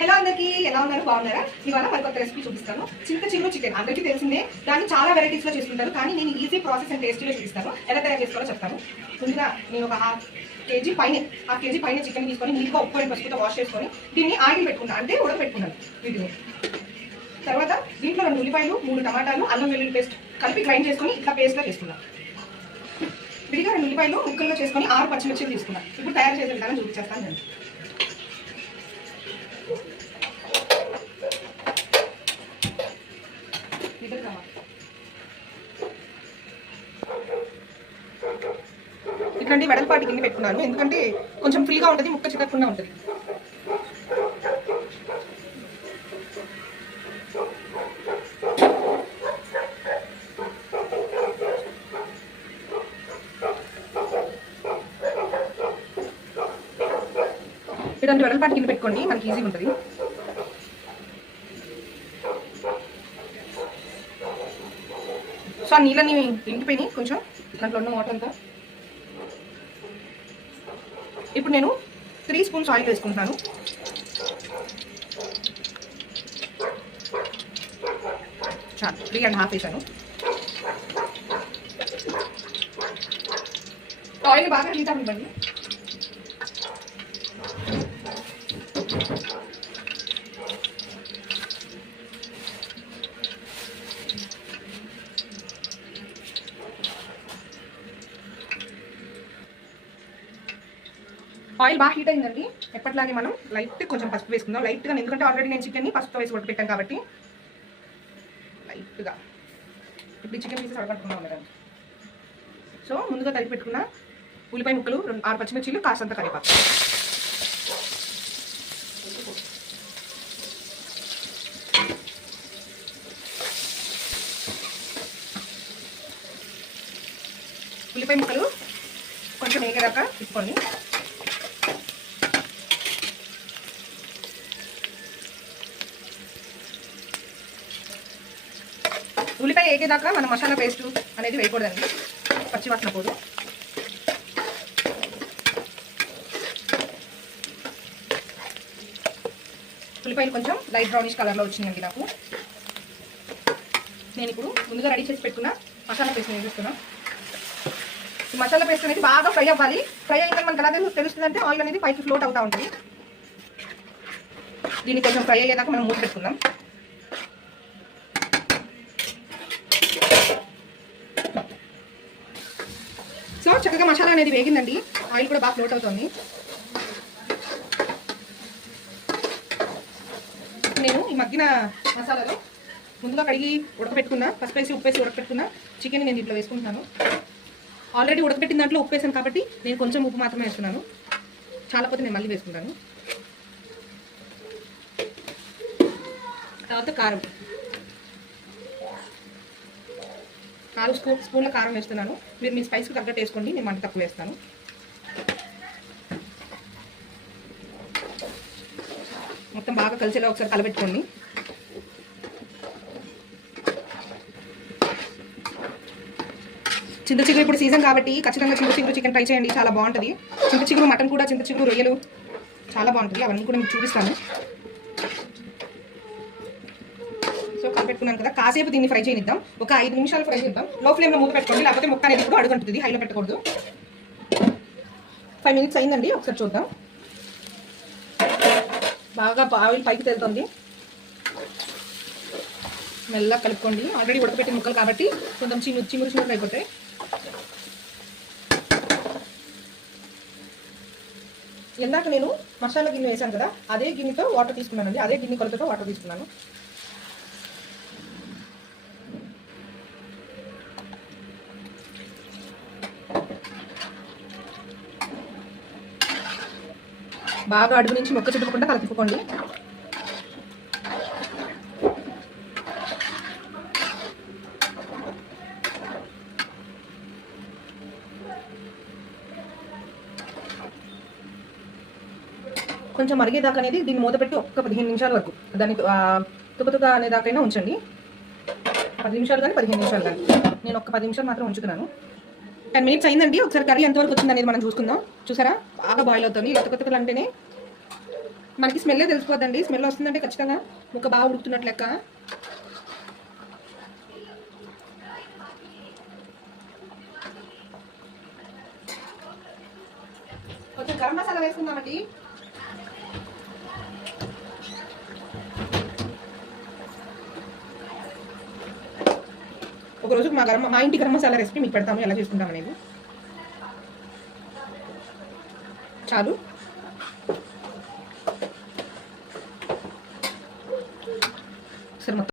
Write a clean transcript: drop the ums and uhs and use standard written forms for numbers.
Hello అందరికీ, ఎలా ఉన్నారు? బాగున్నారా? ఇవాళ మరి కొత్త రెసిపీ చూపిస్తాను. చింత చిగురు చికెన్ అందరికీ తెలిసిందే. దాన్ని చాలా వెరైటీస్లో చేసుకుంటారు, కానీ నేను ఈజీ ప్రాసెస్ అండ్ టేస్టీలో చూపిస్తాను. ఎలా తయారు చేసుకోవాలో చెప్తాను. ముందుగా నేను ఒక హాఫ్ కేజీ పైన చికెన్ తీసుకొని నీట్గా ఉప్పు అండ్ పసుపుతో వాష్ చేసుకొని దీన్ని ఆయిల్ పెట్టుకున్నాను, అంటే ఉడకబెట్టుకున్నాను వీటిని. తర్వాత దీంట్లో 2 ఉల్లిపాయలు, 3 టమాటాలు, అల్లం వెల్లుల్లి పేస్ట్ కలిపి గ్రైండ్ చేసుకొని ఇట్లా పేస్ట్గా చేసుకున్నాను. విడిగా 2 ఉల్లిపాయలు ముక్కలుగా చేసుకొని 6 పచ్చిమిర్చిలు తీసుకున్నాను. ఇప్పుడు తయారు చేసే విధానం చూపించేస్తాను నేను. ఇట్లాంటి వెడల్పాటి గిన్నె పెట్టుకున్నాను, ఎందుకంటే కొంచెం ఫ్రీగా ఉంటుంది, ముక్క చిక్కకుండా ఉంటుంది. ఇట్లాంటి వెడల్పాటి గిన్నె పెట్టుకోండి, మనకి ఈజీగా ఉంటుంది. సో ఆ నీళ్ళని ఇంకిపోయినాయి కొంచెం, దాంట్లో ఉన్న వాటర్ అంతా. ఇప్పుడు నేను 3 స్పూన్స్ ఆయిల్ వేసుకుంటున్నాను. చాలు, 3.5 వేసాను. ఆయిల్ బాగా హీట్ అవ్వండి. ఆయిల్ బాగా హీట్ అయిందండి. ఎప్పటిలాగే మనం లైట్ కొంచెం పసుపు వేసుకుందాం, లైట్గా, ఎందుకంటే ఆల్రెడీ నేను చికెన్ని పసుపుతో వేసి ఉడకపెట్టాను కాబట్టి లైట్గా. ఇప్పుడు చికెన్ పీసెస్ ఉడకట్టుకుందాం మేడం. సో ముందుగా తరిగి పెట్టుకున్న ఉల్లిపాయ ముక్కలు, 6 పచ్చిమిర్చిలు, కాసంత కరివేపాకు. ఉల్లిపాయ ముక్కలు కొంచెం వేగేదాకా తిప్పుకోండి. ఉల్లిపాయ వేగేదాకా మనం మసాలా పేస్ట్ అనేది వేయకూడదండి, పచ్చివాసన పోదు. ఉల్లిపాయలు కొంచెం లైట్ బ్రౌనిష్ కలర్లో వచ్చిందండి నాకు. నేను ఇప్పుడు ముందుగా రెడీ చేసి పెట్టుకున్న మసాలా పేస్ట్ నేను వేస్తున్నాను. ఈ మసాలా పేస్ట్ అనేది బాగా ఫ్రై అవ్వాలి. ఫ్రై అయిన మనకు ఎలా తెలుస్తుందంటే ఆయిల్ అనేది పైకి ఫ్లోట్ అవుతూ ఉంటుంది. దీన్ని కొంచెం ఫ్రై అయ్యేదాకా మనం మూత పెట్టుకుందాం. సో చక్కగా మసాలా అనేది వేగిందండి, ఆయిల్ కూడా బాగా ఫ్లోట్ అవుతుంది. నేను ఈ మగ్గిన మసాలాలో ముందుగా కడిగి ఉడకపెట్టుకున్న, పసుపు వేసి ఉప్పు వేసి ఉడకపెట్టుకున్న చికెన్ నేను దీంట్లో వేసుకుంటున్నాను. ఆల్రెడీ ఉడకపెట్టిన దాంట్లో ఉప్పు వేసాను కాబట్టి నేను కొంచెం ఉప్పు మాత్రమే వేస్తున్నాను, చాలా పోతే నేను మళ్ళీ వేసుకుంటాను. తర్వాత కారం, 4 స్పూన్ల కారం వేస్తున్నాను. మీరు మీ స్పైస్కి తగ్గట్టు వేసుకోండి, నేను మంట తక్కువ వేస్తాను. మొత్తం బాగా కలిసేలా ఒకసారి కలబెట్టుకోండి. చింత చిగురు ఇప్పుడు సీజన్ కాబట్టి ఖచ్చితంగా చింత చిగురు చికెన్ ట్రై చేయండి, చాలా బాగుంటుంది. చింత చిగురు మటన్ కూడా, చింత చిగురు రొయ్యలు చాలా బాగుంటుంది, అవన్నీ కూడా మీకు చూపిస్తాను. సో కలిపెట్టుకున్నాను కదా, కాసేపు దీన్ని ఫ్రై చేయనిద్దాం, ఒక 5 నిమిషాలు ఫ్రై చేద్దాం. లో ఫ్లేమ్లో మూత పెట్టుకోండి, లేకపోతే ముక్క అనేది కూడా అడుగుంటుంది, హైలో పెట్టకూడదు. 5 మినిట్స్ అయిందండి, ఒకసారి చూద్దాం. బాగా ఆయిల్ పైకి తేలుతుంది, మెల్లగా కలుపుకోండి. ఆల్రెడీ ఉడకపెట్టిన ముక్కలు కాబట్టి కొంచెం చిమురు అయిపోతాయి. ఇందాక నేను మసాలా గిన్నె వేసాను కదా, అదే గిన్నెతో వాటర్ తీసుకున్నానండి, అదే గిన్నె కొలతతో వాటర్ తీసుకున్నాను. బాగా అడుగు నుంచి మొక్క చుట్టుకోకుండా కలుపుకోండి. కొంచెం మరిగేదాకా అనేది దీన్ని మూత పెట్టి ఒక్క 15 నిమిషాల వరకు దాన్ని తుక అనేదాకైనా ఉంచండి. 10 నిమిషాలు కానీ 15 నిమిషాలు కానీ, నేను ఒక 10 నిమిషాలు మాత్రం ఉంచుతున్నాను. 10 మినిట్స్ అయిందండి. ఒకసారి కర్రీ ఎంతవరకు వచ్చింది అనేది మనం చూసుకుందాం. చూసారా, బాగా బాయిల్ అవుతుంది. కొత్త కొత్తలు అంటేనే మనకి స్మెల్లే తెలిసిపోద్దండి. స్మెల్ వస్తుందంటే ఖచ్చితంగా ముక్క బాగా ఉడుకుతున్నట్లు లెక్క. కొంచెం గరం మసాలా వేసుకుందామండి. ఒకరోజు మా ఇంటి గరం మసాలా రెసిపీ మీకు పెడతాము, ఎలా చేసుకుంటాం అనేది. చాలు. సరే మొత్తం